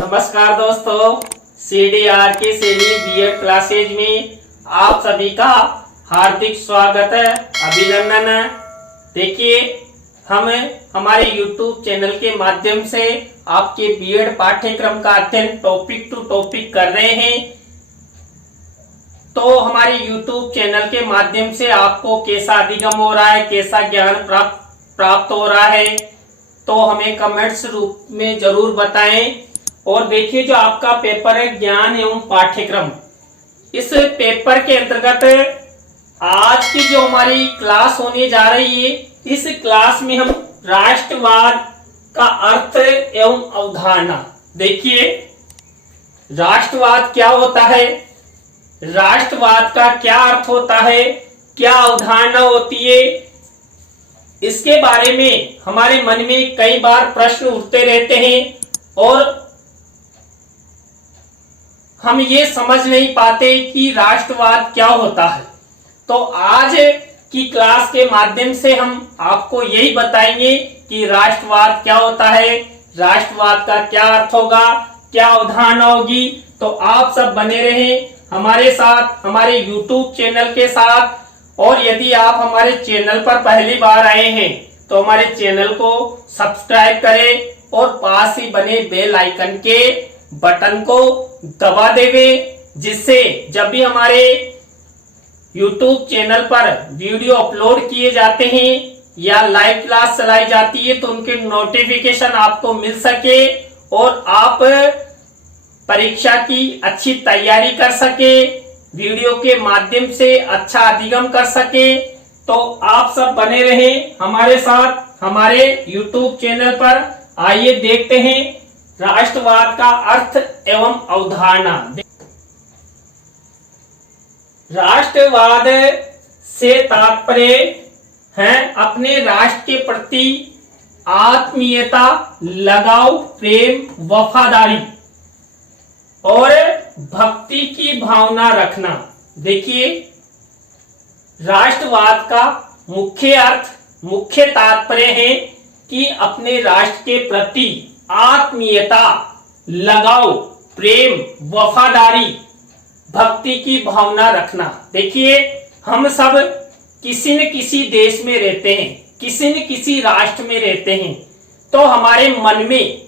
नमस्कार दोस्तों, CDR के सैनी बीएड क्लासेज में आप सभी का हार्दिक स्वागत है, अभिनंदन है। देखिए, हम हमारे YouTube चैनल के माध्यम से आपके बीएड पाठ्यक्रम का अध्ययन टॉपिक टू टॉपिक कर रहे हैं। तो हमारे YouTube चैनल के माध्यम से आपको कैसा अधिगम हो रहा है, कैसा ज्ञान प्राप्त हो रहा है, तो हमें कमेंट्स रूप में जरूर बताएं। और देखिए, जो आपका पेपर है ज्ञान एवं पाठ्यक्रम, इस पेपर के अंतर्गत आज की जो हमारी क्लास होने जा रही है, इस क्लास में हम राष्ट्रवाद का अर्थ एवं अवधारणा। देखिए, राष्ट्रवाद क्या होता है, राष्ट्रवाद का क्या अर्थ होता है, क्या अवधारणा होती है, इसके बारे में हमारे मन में कई बार प्रश्न उठते रहते हैं और हम ये समझ नहीं पाते कि राष्ट्रवाद क्या होता है। तो आज की क्लास के माध्यम से हम आपको यही बताएंगे कि राष्ट्रवाद क्या होता है, राष्ट्रवाद का क्या अर्थ होगा, क्या अवधारणा होगी। तो आप सब बने रहें हमारे साथ, हमारे YouTube चैनल के साथ। और यदि आप हमारे चैनल पर पहली बार आए हैं तो हमारे चैनल को सब्सक्राइब करें और पास ही बने बेल आइकन के बटन को दबा देवे, जिससे जब भी हमारे YouTube चैनल पर वीडियो अपलोड किए जाते हैं या लाइव क्लास चलाई जाती है तो उनके नोटिफिकेशन आपको मिल सके और आप परीक्षा की अच्छी तैयारी कर सके, वीडियो के माध्यम से अच्छा अधिगम कर सके। तो आप सब बने रहें हमारे साथ हमारे YouTube चैनल पर। आइए देखते हैं राष्ट्रवाद का अर्थ एवं अवधारणा। राष्ट्रवाद से तात्पर्य है अपने राष्ट्र के प्रति आत्मीयता, लगाव, प्रेम, वफादारी और भक्ति की भावना रखना। देखिए, राष्ट्रवाद का मुख्य अर्थ, मुख्य तात्पर्य है कि अपने राष्ट्र के प्रति आत्मीयता, लगाव, प्रेम, वफादारी, भक्ति की भावना रखना। देखिए, हम सब किसी न किसी देश में रहते हैं, किसी न किसी राष्ट्र में रहते हैं, तो हमारे मन में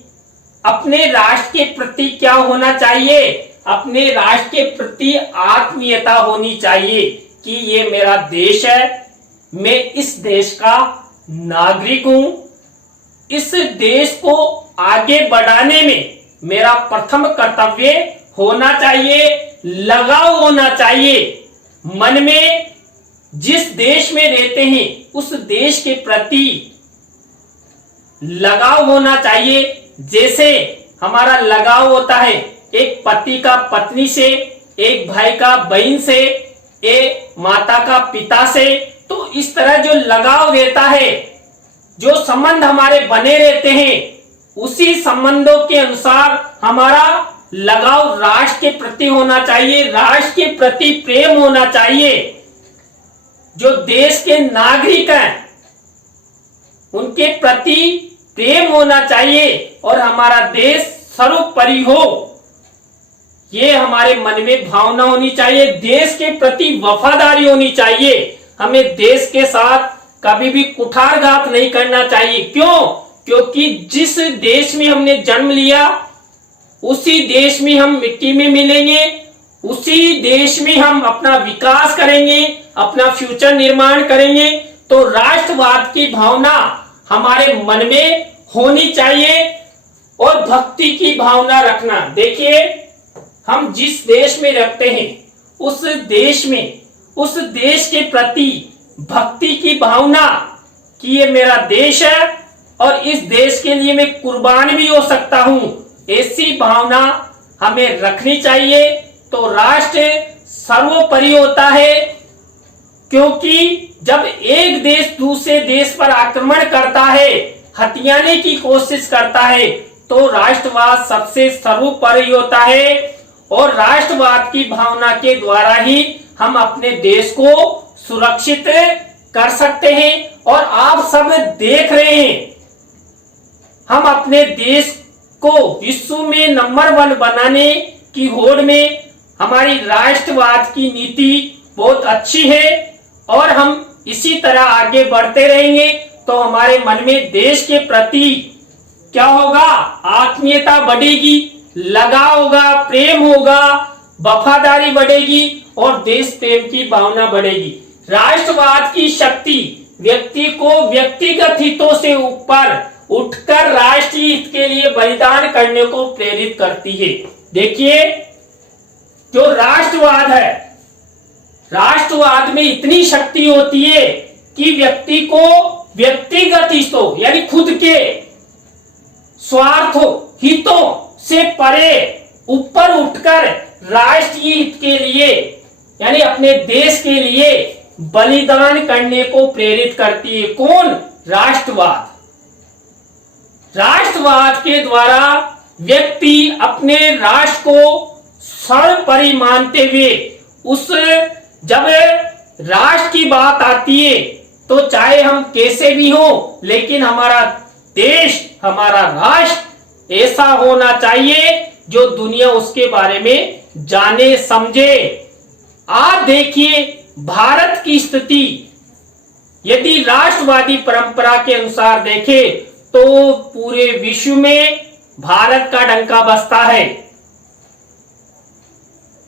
अपने राष्ट्र के प्रति क्या होना चाहिए, अपने राष्ट्र के प्रति आत्मीयता होनी चाहिए कि ये मेरा देश है, मैं इस देश का नागरिक हूं, इस देश को आगे बढ़ाने में मेरा प्रथम कर्तव्य होना चाहिए, लगाव होना चाहिए। मन में जिस देश में रहते हैं उस देश के प्रति लगाव होना चाहिए। जैसे हमारा लगाव होता है एक पति का पत्नी से, एक भाई का बहन से, एक माता का पिता से। तो इस तरह जो लगाव रहता है, जो संबंध हमारे बने रहते हैं, उसी संबंधों के अनुसार हमारा लगाव राष्ट्र के प्रति होना चाहिए, राष्ट्र के प्रति प्रेम होना चाहिए। जो देश के नागरिक हैं उनके प्रति प्रेम होना चाहिए और हमारा देश सर्वोपरि हो, ये हमारे मन में भावना होनी चाहिए। देश के प्रति वफादारी होनी चाहिए। हमें देश के साथ कभी भी कुठारघात नहीं करना चाहिए। क्यों? क्योंकि जिस देश में हमने जन्म लिया उसी देश में हम मिट्टी में मिलेंगे, उसी देश में हम अपना विकास करेंगे, अपना फ्यूचर निर्माण करेंगे। तो राष्ट्रवाद की भावना हमारे मन में होनी चाहिए और भक्ति की भावना रखना। देखिए, हम जिस देश में रहते हैं उस देश में, उस देश के प्रति भक्ति की भावना कि ये मेरा देश है और इस देश के लिए मैं कुर्बान भी हो सकता हूं, ऐसी भावना हमें रखनी चाहिए। तो राष्ट्र सर्वोपरि होता है, क्योंकि जब एक देश दूसरे देश पर आक्रमण करता है, हथियाने की कोशिश करता है, तो राष्ट्रवाद सबसे सर्वोपरि होता है। और राष्ट्रवाद की भावना के द्वारा ही हम अपने देश को सुरक्षित कर सकते हैं। और आप सब देख रहे हैं, हम अपने देश को विश्व में नंबर 1 बनाने की होड़ में हमारी राष्ट्रवाद की नीति बहुत अच्छी है और हम इसी तरह आगे बढ़ते रहेंगे तो हमारे मन में देश के प्रति क्या होगा, आत्मीयता बढ़ेगी, लगाव होगा, प्रेम होगा, वफादारी बढ़ेगी और देश प्रेम की भावना बढ़ेगी। राष्ट्रवाद की शक्ति व्यक्ति को व्यक्तिगत हितों से ऊपर उठकर राष्ट्रीय हित के लिए बलिदान करने को प्रेरित करती है। देखिए, जो राष्ट्रवाद है, राष्ट्रवाद में इतनी शक्ति होती है कि व्यक्ति को व्यक्तिगत हितों यानी खुद के स्वार्थों हितों से परे ऊपर उठकर राष्ट्रीय हित के लिए यानी अपने देश के लिए बलिदान करने को प्रेरित करती है। कौन? राष्ट्रवाद। राष्ट्रवाद के द्वारा व्यक्ति अपने राष्ट्र को सर्वोपरि मानते हुए उस जब राष्ट्र की बात आती है तो चाहे हम कैसे भी हो लेकिन हमारा देश, हमारा राष्ट्र ऐसा होना चाहिए जो दुनिया उसके बारे में जाने समझे। आप देखिए भारत की स्थिति यदि राष्ट्रवादी परंपरा के अनुसार देखें तो पूरे विश्व में भारत का डंका बजता है।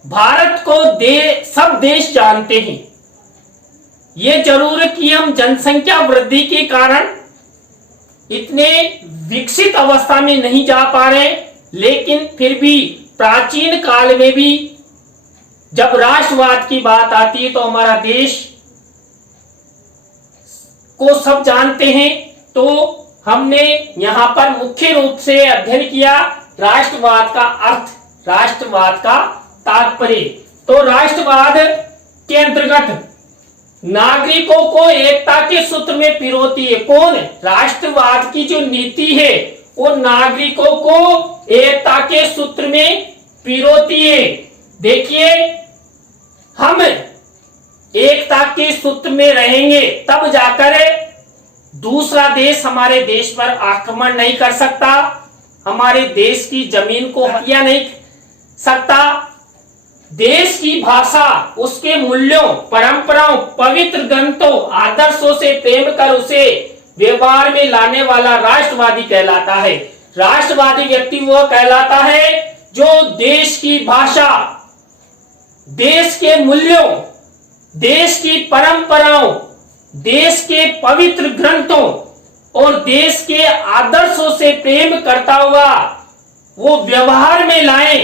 भारत को सब देश जानते हैं। ये जरूर है कि हम जनसंख्या वृद्धि के कारण इतने विकसित अवस्था में नहीं जा पा रहे, लेकिन फिर भी प्राचीन काल में भी जब राष्ट्रवाद की बात आती है तो हमारा देश को सब जानते हैं। तो हमने यहाँ पर मुख्य रूप से अध्ययन किया राष्ट्रवाद का अर्थ, राष्ट्रवाद का तात्पर्य। तो राष्ट्रवाद के अंतर्गत नागरिकों को एकता के सूत्र में पिरोती है। कौन? राष्ट्रवाद की जो नीति है वो नागरिकों को एकता के सूत्र में पिरोती है। देखिए, हम एकता के सूत्र में रहेंगे तब जाकर दूसरा देश हमारे देश पर आक्रमण नहीं कर सकता, हमारे देश की जमीन को हथिया नहीं सकता। देश की भाषा, उसके मूल्यों, परंपराओं, पवित्र ग्रंथों, आदर्शों से प्रेम कर उसे व्यवहार में लाने वाला राष्ट्रवादी कहलाता है। राष्ट्रवादी व्यक्ति वह कहलाता है जो देश की भाषा, देश के मूल्यों, देश की परंपराओं, देश के पवित्र ग्रंथों और देश के आदर्शों से प्रेम करता हुआ वो व्यवहार में लाए,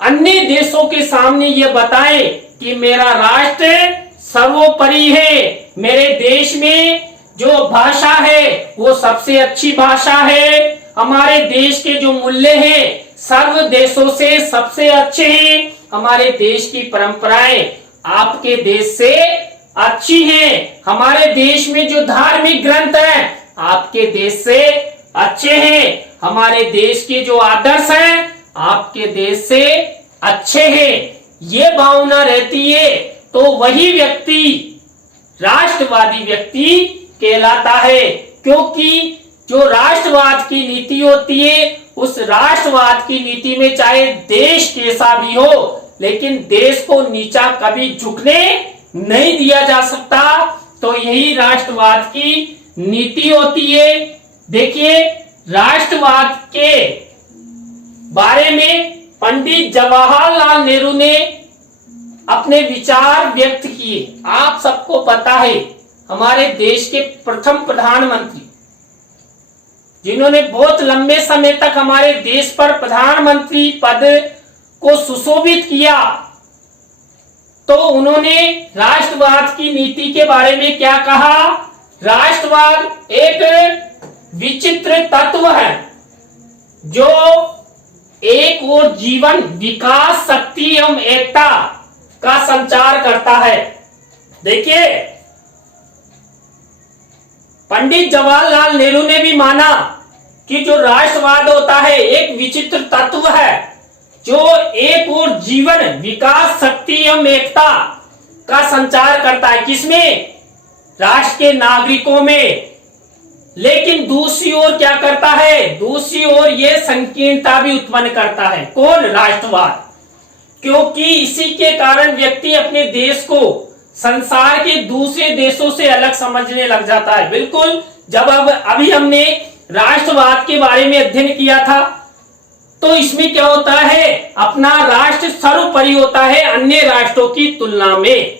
अन्य देशों के सामने ये बताएं कि मेरा राष्ट्र सर्वोपरि है, मेरे देश में जो भाषा है वो सबसे अच्छी भाषा है, हमारे देश के जो मूल्य हैं सर्व देशों से सबसे अच्छे हैं, हमारे देश की परंपराएं आपके देश से अच्छी हैं, हमारे देश में जो धार्मिक ग्रंथ हैं आपके देश से अच्छे हैं, हमारे देश के जो आदर्श हैं आपके देश से अच्छे हैं। ये भावना रहती है तो वही व्यक्ति राष्ट्रवादी व्यक्ति कहलाता है, क्योंकि जो राष्ट्रवाद की नीति होती है उस राष्ट्रवाद की नीति में चाहे देश कैसा भी हो लेकिन देश को नीचा कभी झुकने नहीं दिया जा सकता। तो यही राष्ट्रवाद की नीति होती है। देखिए, राष्ट्रवाद के बारे में पंडित जवाहरलाल नेहरू ने अपने विचार व्यक्त किए। आप सबको पता है हमारे देश के प्रथम प्रधानमंत्री जिन्होंने बहुत लंबे समय तक हमारे देश पर प्रधानमंत्री पद को सुशोभित किया, तो उन्होंने राष्ट्रवाद की नीति के बारे में क्या कहा? राष्ट्रवाद एक विचित्र तत्व है जो एक और जीवन, विकास, शक्ति एवं एकता का संचार करता है। देखिए, पंडित जवाहरलाल नेहरू ने भी माना कि जो राष्ट्रवाद होता है एक विचित्र तत्व है जो एक और जीवन, विकास, शक्ति एवं एकता का संचार करता है। किसमें? राष्ट्र के नागरिकों में। लेकिन दूसरी ओर क्या करता है, दूसरी ओर ये संकीर्णता भी उत्पन्न करता है। कौन? राष्ट्रवाद। क्योंकि इसी के कारण व्यक्ति अपने देश को संसार के दूसरे देशों से अलग समझने लग जाता है। बिल्कुल, जब अभी हमने राष्ट्रवाद के बारे में अध्ययन किया था, तो इसमें क्या होता है, अपना राष्ट्र सर्वोपरि होता है अन्य राष्ट्रों की तुलना में।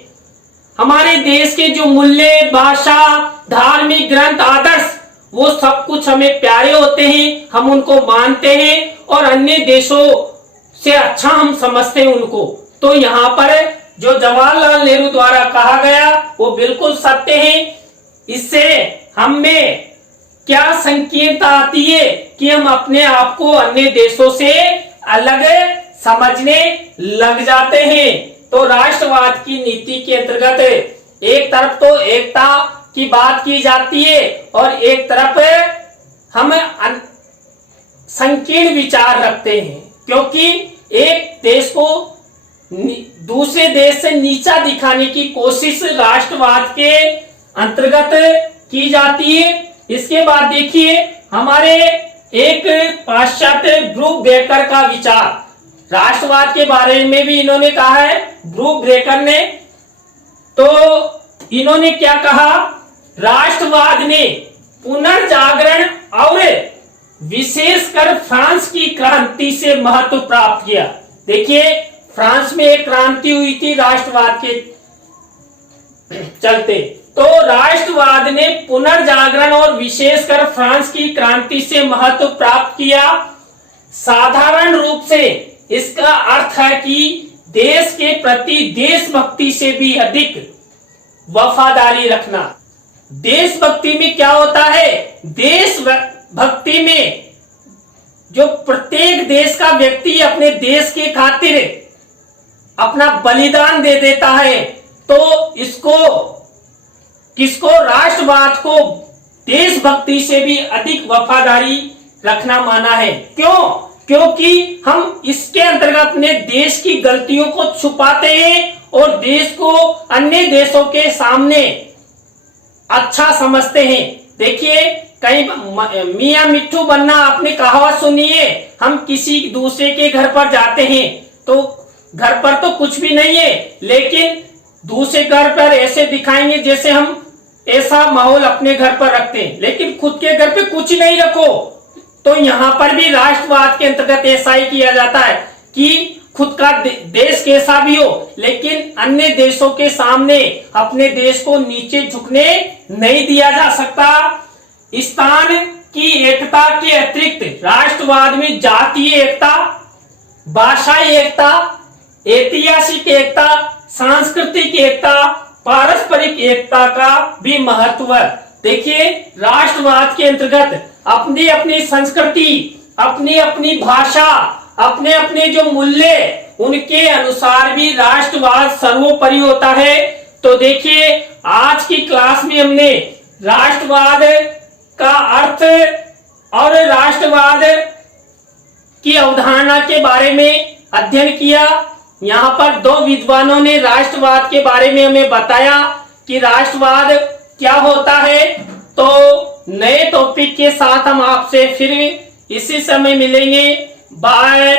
हमारे देश के जो मूल्य, भाषा, धार्मिक ग्रंथ, आदर्श, वो सब कुछ हमें प्यारे होते हैं, हम उनको मानते हैं और अन्य देशों से अच्छा हम समझते हैं उनको। तो यहाँ पर जो जवाहरलाल नेहरू द्वारा कहा गया वो बिल्कुल सत्य है। इससे हमें क्या संकीर्णता आती है कि हम अपने आप को अन्य देशों से अलग समझने लग जाते हैं। तो राष्ट्रवाद की नीति के अंतर्गत एक तरफ तो एकता की बात की जाती है और एक तरफ हम संकीर्ण विचार रखते हैं, क्योंकि एक देश को दूसरे देश से नीचा दिखाने की कोशिश राष्ट्रवाद के अंतर्गत की जाती है। इसके बाद देखिए, हमारे एक पाश्चात्य ब्रूक बेकर का विचार, राष्ट्रवाद के बारे में भी इन्होंने कहा है ब्रूक बेकर ने। तो इन्होंने क्या कहा, राष्ट्रवाद ने पुनर्जागरण और विशेषकर फ्रांस की क्रांति से महत्व प्राप्त किया। देखिए, फ्रांस में एक क्रांति हुई थी राष्ट्रवाद के चलते। तो राष्ट्रवाद ने पुनर्जागरण और विशेषकर फ्रांस की क्रांति से महत्व प्राप्त किया। साधारण रूप से इसका अर्थ है कि देश के प्रति देशभक्ति से भी अधिक वफादारी रखना। देशभक्ति में क्या होता है, देशभक्ति में जो प्रत्येक देश का व्यक्ति अपने देश के खातिर अपना बलिदान दे देता है, तो इसको किसको, राष्ट्रवाद को देशभक्ति से भी अधिक वफादारी रखना माना है। क्यों? क्योंकि हम इसके अंतर्गत अपने देश की गलतियों को छुपाते हैं और देश को अन्य देशों के सामने अच्छा समझते हैं। देखिए, कहीं मियाँ मिट्ठू बनना आपने कहावत सुनी है। हम किसी दूसरे के घर पर जाते हैं तो घर पर तो कुछ भी नहीं है, लेकिन दूसरे घर पर ऐसे दिखाएंगे जैसे हम ऐसा माहौल अपने घर पर रखते हैं, लेकिन खुद के घर पे कुछ नहीं रखो। तो यहाँ पर भी राष्ट्रवाद के अंतर्गत ऐसा ही किया जाता है कि खुद का देश कैसा भी हो, लेकिन अन्य देशों के सामने अपने देश को नीचे झुकने नहीं दिया जा सकता। स्थान की एकता के अतिरिक्त राष्ट्रवाद में जातीय एकता, भाषाई एकता, ऐतिहासिक एकता, सांस्कृतिक एकता, पारस्परिक एकता का भी महत्व है। देखिए, राष्ट्रवाद के अंतर्गत अपनी अपनी संस्कृति, अपनी अपनी भाषा, अपने अपने जो मूल्य, उनके अनुसार भी राष्ट्रवाद सर्वोपरि होता है। तो देखिए, आज की क्लास में हमने राष्ट्रवाद का अर्थ और राष्ट्रवाद की अवधारणा के बारे में अध्ययन किया। यहाँ पर दो विद्वानों ने राष्ट्रवाद के बारे में हमें बताया कि राष्ट्रवाद क्या होता है। तो नए टॉपिक के साथ हम आपसे फिर इसी समय मिलेंगे। बाय।